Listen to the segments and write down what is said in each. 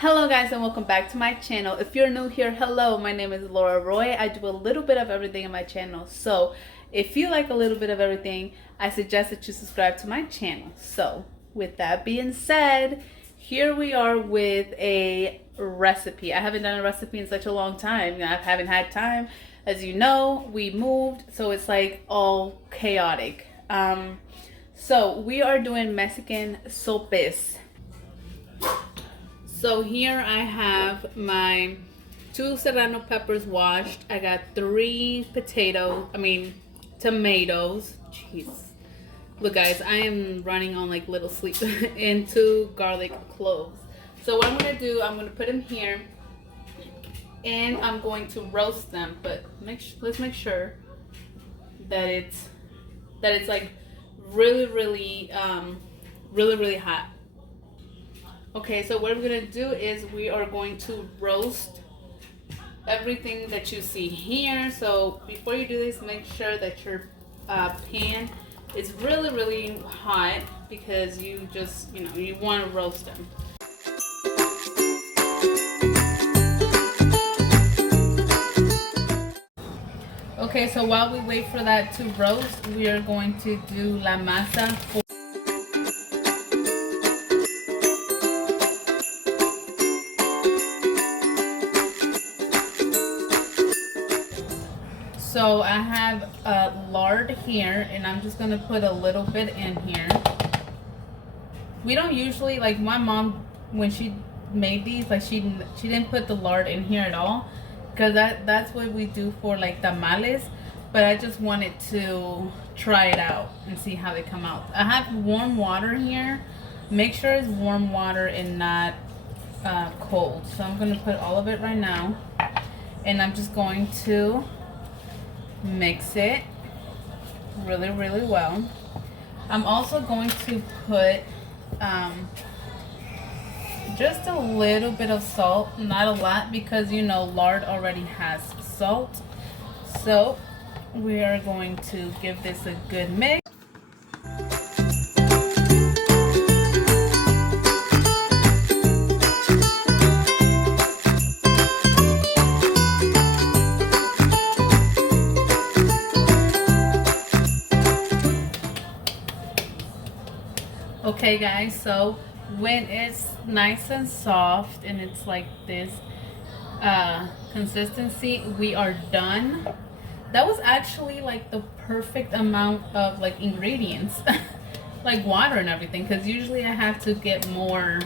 Hello guys and welcome back to my channel. If you're new here, hello, my name is Laura Roy. I do a little bit of everything in my channel. So if you like a little bit of everything, I suggest that you subscribe to my channel. So with that being said, here we are with a recipe. I haven't done a recipe in such a long time. I haven't had time. As you know, we moved, so it's like all chaotic. So we are doing Mexican sopes. So here I have my 2 serrano peppers washed. I got 3 tomatoes. Jeez. Look guys, I am running on like little sleep. And 2 garlic cloves. So what I'm gonna do, I'm gonna put them here and I'm going to roast them. But let's make sure that it's like really hot. Okay, so what we're gonna do is we are going to roast everything that you see here. So before you do this, make sure that your pan is really hot, because you want to roast them. Okay, so while we wait for that to roast, we are going to do la masa. So I have lard here, and I'm just gonna put a little bit in here. We don't usually, like my mom, when she made these, like she didn't put the lard in here at all, because that's what we do for like tamales. But I just wanted to try it out and see how they come out. I have warm water here. Make sure it's warm water and not cold. So I'm gonna put all of it right now, and I'm just going to mix it really well. I'm also going to put just a little bit of salt, not a lot, because you know lard already has salt. So we are going to give this a good mix. Okay guys, so when it's nice and soft and it's like this consistency, we are done. That was actually like the perfect amount of like ingredients, like water and everything, because usually I have to get more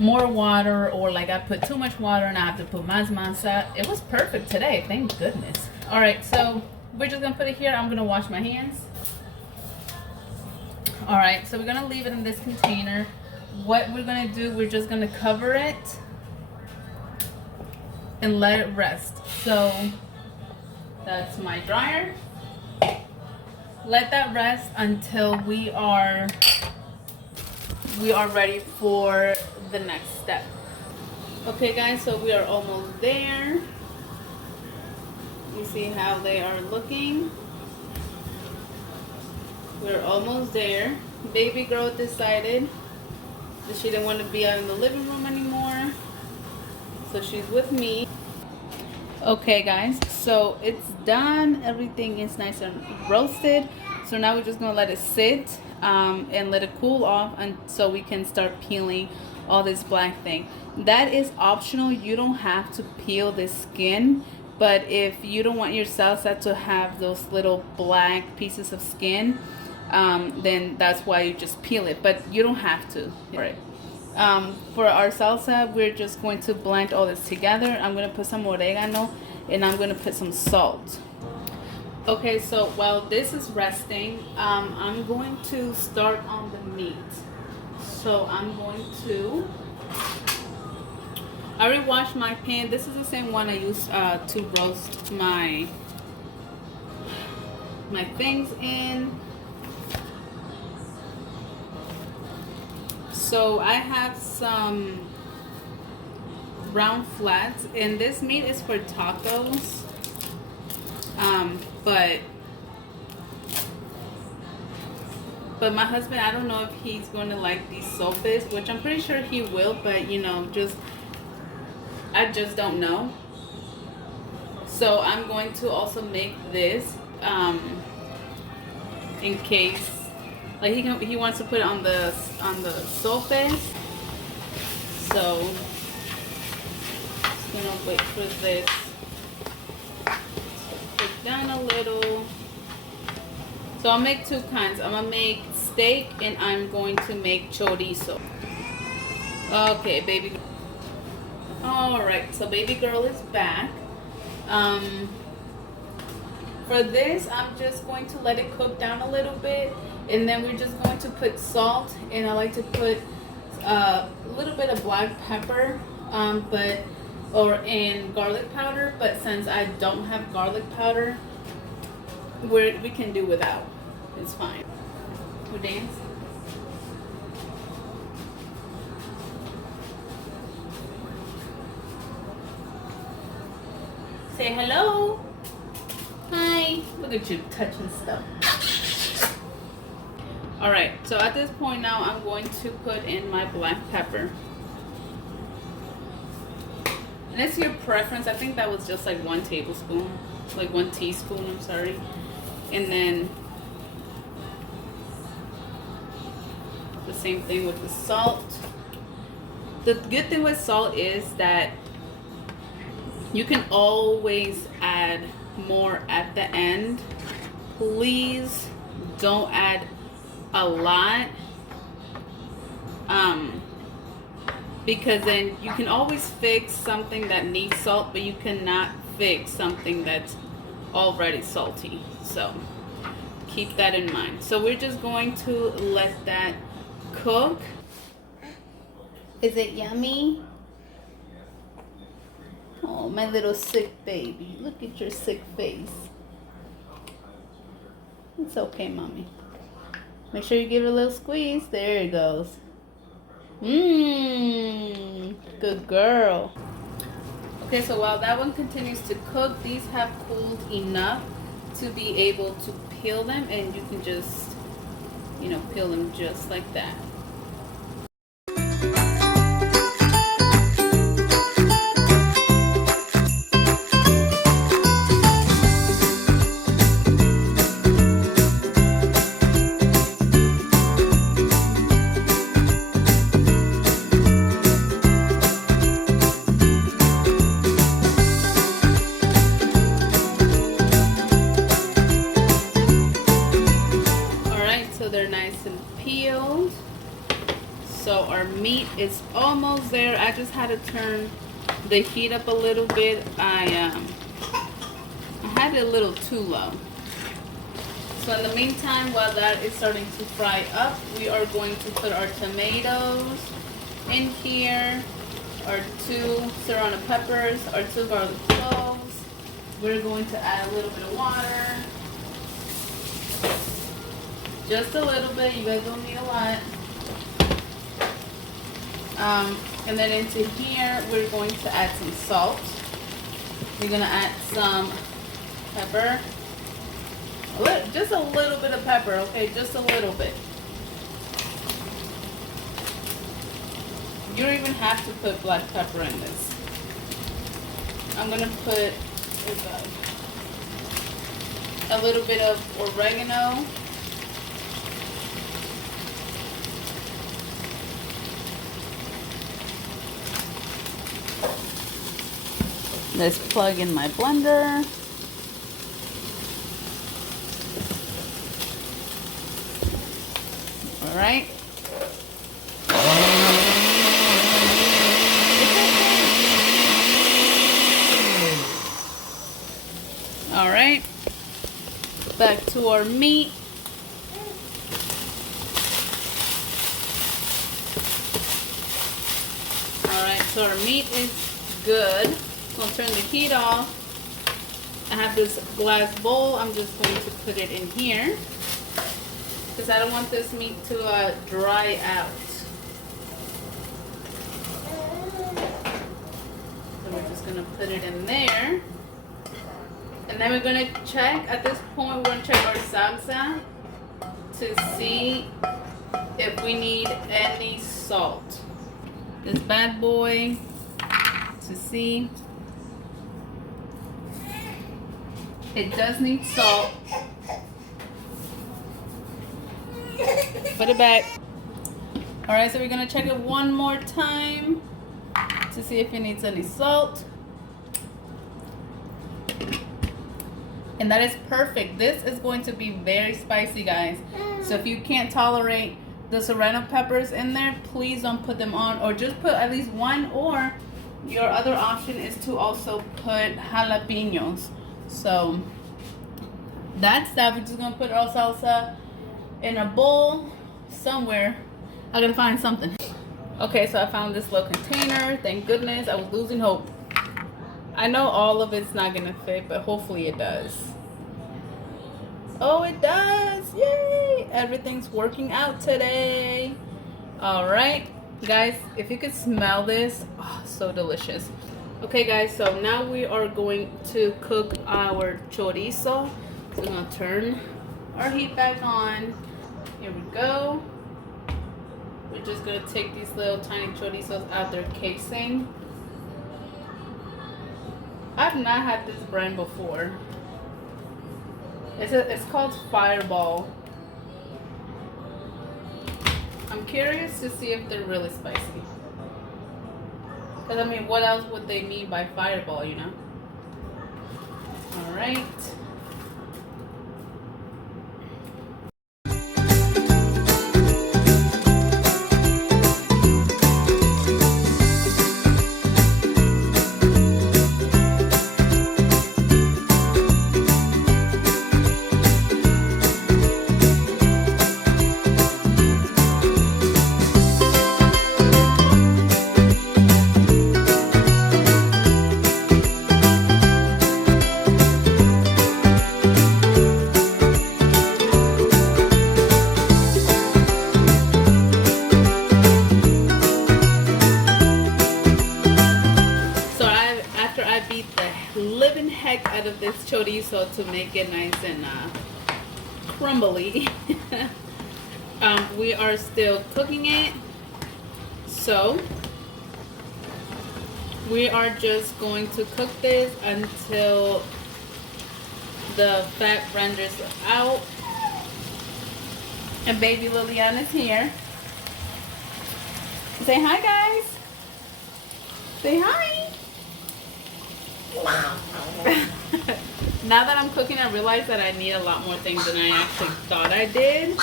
water, or like I put too much water and I have to put más masa. It was perfect today, thank goodness. All right, so we're just gonna put it here. I'm gonna wash my hands. All right, so we're gonna leave it in this container. What we're gonna do, we're just gonna cover it and let it rest. So that's my dryer. Let that rest until we are ready for the next step. Okay guys, so we are almost there. You see how they are looking? We're almost there. Baby girl decided that she didn't want to be out in the living room anymore, so she's with me. Okay guys, so it's done. Everything is nice and roasted. So now we're just gonna let it sit and let it cool off, and so we can start peeling all this black thing. That is optional. You don't have to peel the skin, but if you don't want your salsa to have those little black pieces of skin, then that's why you just peel it, but you don't have to. Right. For our salsa, we're just going to blend all this together. I'm going to put some oregano and I'm going to put some salt. Okay, so while this is resting, I'm going to start on the meat. So I'm going to, I already washed my pan. This is the same one I used to roast my things in. So I have some round flats, and this meat is for tacos, but But my husband, I don't know if he's going to like these sopes, which I'm pretty sure he will, but you know, I just don't know. So I'm going to also make this in case, like he wants to put it on the sopes. So just gonna wait for this to cook down a little. So I'll make two kinds. I'm gonna make steak and I'm going to make chorizo. Okay, baby. All right, so baby girl is back. For this, I'm just going to let it cook down a little bit, and then we're just going to put salt, and I like to put a little bit of black pepper, and garlic powder. But since I don't have garlic powder, we can do without. It's fine. Who dance? Say hello. Hi. Look at you touching stuff. All right. So at this point now, I'm going to put in my black pepper. And it's your preference. I think that was just like 1 tablespoon, like 1 teaspoon. I'm sorry. And then the same thing with the salt. The good thing with salt is that you can always add more at the end. Please don't add a lot, because then you can always fix something that needs salt, but you cannot fix something that's already salty. So keep that in mind. So we're just going to let that cook. Is it yummy? Oh, my little sick baby. Look at your sick face. It's okay, mommy. Make sure you give it a little squeeze. There it goes. Good girl. Okay, so while that one continues to cook, these have cooled enough to be able to peel them, and you can just, you know, peel them just like that. They're nice and peeled. So our meat is almost there. I just had to turn the heat up a little bit. I had it a little too low. So in the meantime, while that is starting to fry up, we are going to put our tomatoes in here, our 2 serrano peppers, our 2 garlic cloves. We're going to add a little bit of water. Just a little bit. You guys don't need a lot. And then into here, we're going to add some salt. We're going to add some pepper. Just a little bit of pepper, okay? Just a little bit. You don't even have to put black pepper in this. I'm going to put a little bit of oregano. Let's plug in my blender. All right. All right. Back to our meat. All right, so our meat is good. I'll turn the heat off. I have this glass bowl. I'm just going to put it in here because I don't want this meat to dry out. So we're just going to put it in there. And then we're going to check, at this point, we're going to check our salsa to see if we need any salt. This bad boy to see. It does need salt. Put it back. Alright, so we're gonna check it one more time to see if it needs any salt. And that is perfect. This is going to be very spicy, guys. So if you can't tolerate the serrano peppers in there, please don't put them on, or just put at least one, or your other option is to also put jalapenos. So that's that. We're just gonna put our salsa in a bowl somewhere. I gotta find something. Okay, so I found this little container. Thank goodness. I was losing hope. I know all of it's not gonna fit, but hopefully it does. Oh, it does! Yay! Everything's working out today. All right, guys, if you could smell this, oh, so delicious. Okay, guys, so now we are going to cook our chorizo. So I'm gonna turn our heat back on. Here we go. We're just gonna take these little tiny chorizos out their casing. I've not had this brand before. It's called Fireball. I'm curious to see if they're really spicy. Because I mean, what else would they mean by Fireball, you know? Alright. Out of this chorizo to make it nice and crumbly. We are still cooking it, so we are just going to cook this until the fat renders out. And baby Liliana is here. Say hi, guys. Say hi. Now that I'm cooking, I realize that I need a lot more things than I actually thought I did.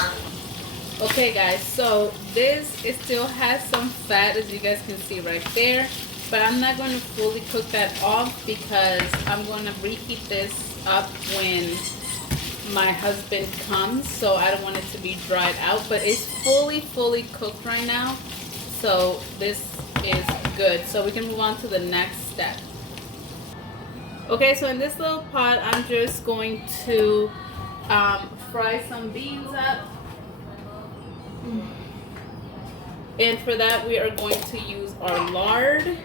Okay, guys, so this, it still has some fat, as you guys can see right there, but I'm not going to fully cook that off because I'm going to reheat this up when my husband comes, so I don't want it to be dried out, but it's fully cooked right now, so this is good. So we can move on to the next step. Okay, so in this little pot, I'm just going to fry some beans up. And for that, we are going to use our lard.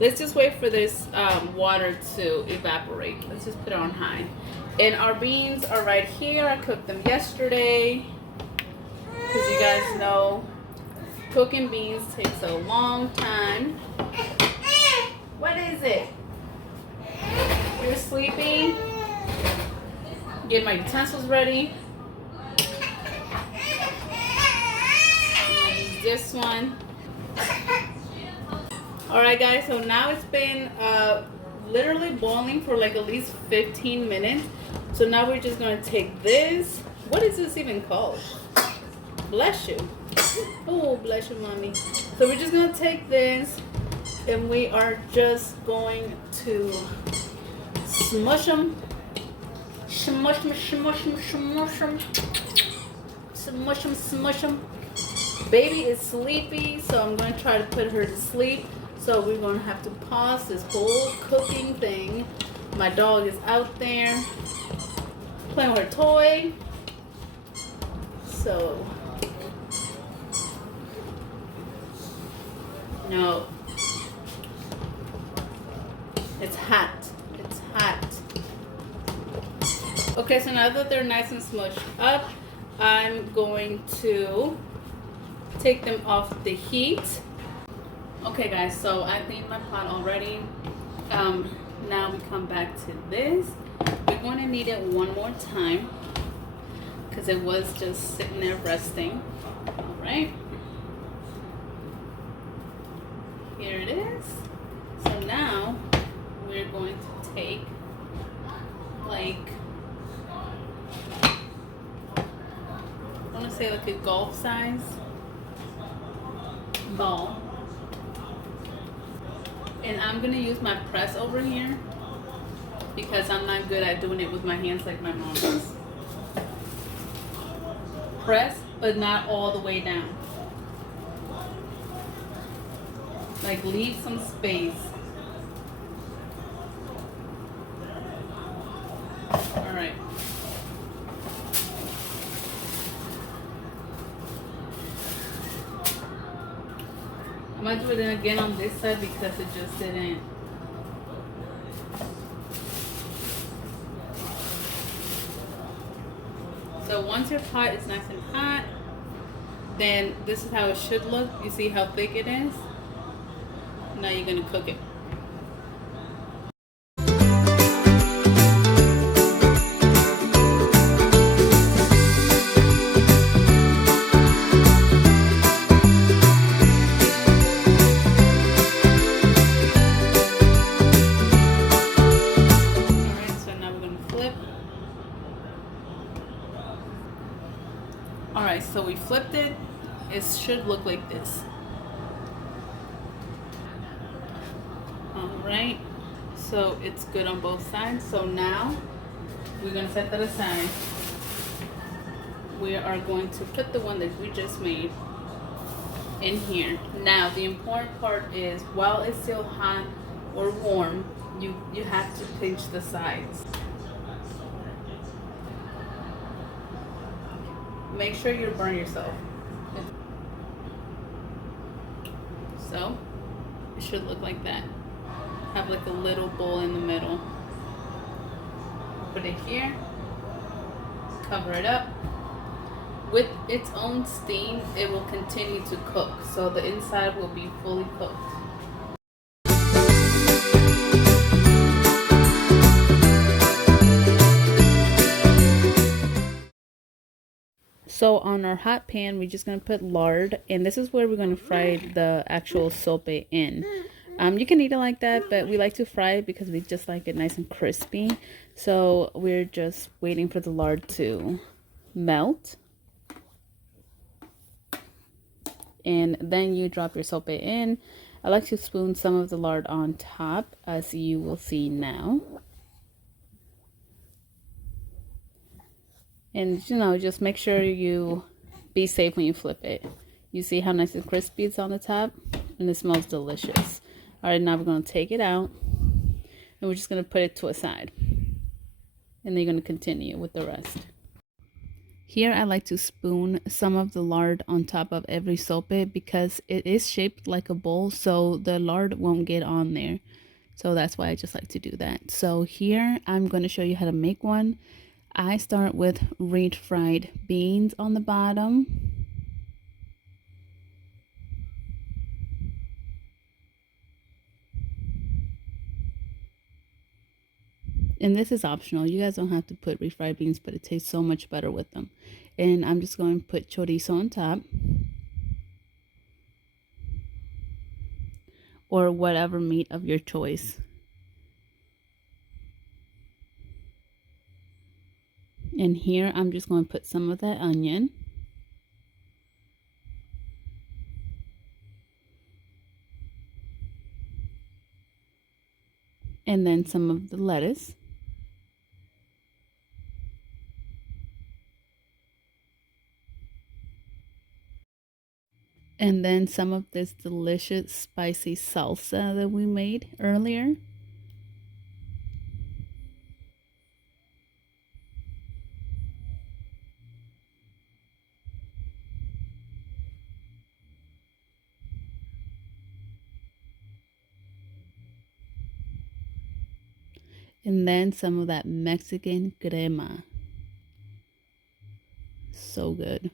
Let's just wait for this water to evaporate. Let's just put it on high. And our beans are right here. I cooked them yesterday. Because you guys know, cooking beans takes a long time. What is it? You're sleeping. Get my utensils ready. Use this one. Alright guys, so now it's been literally boiling for like at least 15 minutes. So now we're just going to take this. What is this even called? Bless you. Oh, bless you, mommy. So we're just going to take this and we are just going to smush them. Smush them, smush them, smush them. Smush them, smush them. Baby is sleepy, so I'm going to try to put her to sleep. So we're going to have to pause this whole cooking thing. My dog is out there playing with her toy. So, no. It's hot. It's hot. Okay, so now that they're nice and smushed up, I'm going to take them off the heat. Okay guys, so I cleaned my pot already. Now we come back to this. We're going to knead it one more time because it was just sitting there resting. All right, here it is. So now we're going to take like, I want to say like a golf size ball. And I'm going to use my press over here because I'm not good at doing it with my hands like my mom does. Press, but not all the way down. Like leave some space. All right. I'm gonna do it again on this side because it just didn't. So once your pot is nice and hot, then this is how it should look. You see how thick it is? Now you're gonna cook it. Alright, so we flipped it. It should look like this. Alright, so it's good on both sides. So now we're going to set that aside. We are going to put the one that we just made in here. Now the important part is while it's still hot or warm, you have to pinch the sides. Make sure you burn yourself. So it should look like that. Have like a little bowl in the middle. Put it here. Cover it up. With its own steam, it will continue to cook. So the inside will be fully cooked. So on our hot pan, we're just going to put lard. And this is where we're going to fry the actual sope in. You can eat it like that, but we like to fry it because we just like it nice and crispy. So we're just waiting for the lard to melt. And then you drop your sope in. I like to spoon some of the lard on top, as you will see now. And you know, just make sure you be safe when you flip it. You see how nice and crispy it's on the top, and it smells delicious. All right, now we're going to take it out, and we're just going to put it to a side. And then you're going to continue with the rest. Here I like to spoon some of the lard on top of every sope because it is shaped like a bowl, so the lard won't get on there. So that's why I just like to do that. So here I'm going to show you how to make one. I start with refried beans on the bottom. And this is optional. You guys don't have to put refried beans, but it tastes so much better with them. And I'm just going to put chorizo on top. Or whatever meat of your choice. And here I'm just going to put some of that onion. And then some of the lettuce. And then some of this delicious spicy salsa that we made earlier. And then some of that Mexican crema. so good.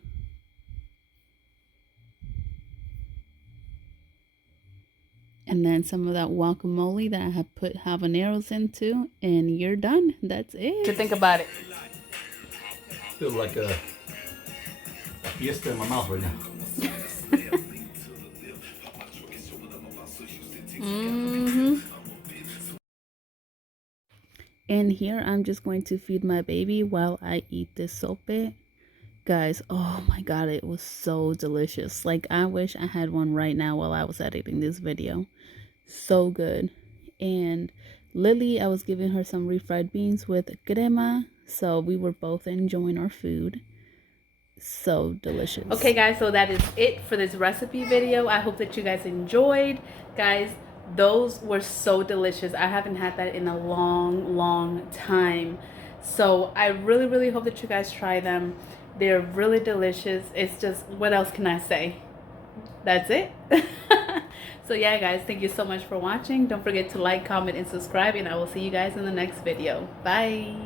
And then some of that guacamole that I have put habaneros into, and you're done. That's it. What do you think about it? Feel like a fiesta in my mouth right now. And here I'm just going to feed my baby while I eat this sope. Guys, oh my god, it was so delicious. Like, I wish I had one right now while I was editing this video. So good. And Lily, I was giving her some refried beans with crema, so we were both enjoying our food. So delicious. Okay guys, so that is it for this recipe video. I hope that you guys enjoyed. Guys, those were so delicious. I haven't had that in a long time. So I really hope that you guys try them. They're really delicious. It's just, what else can I say? That's it. So yeah guys, thank you so much for watching. Don't forget to like, comment, and subscribe, and I will see you guys in the next video. Bye.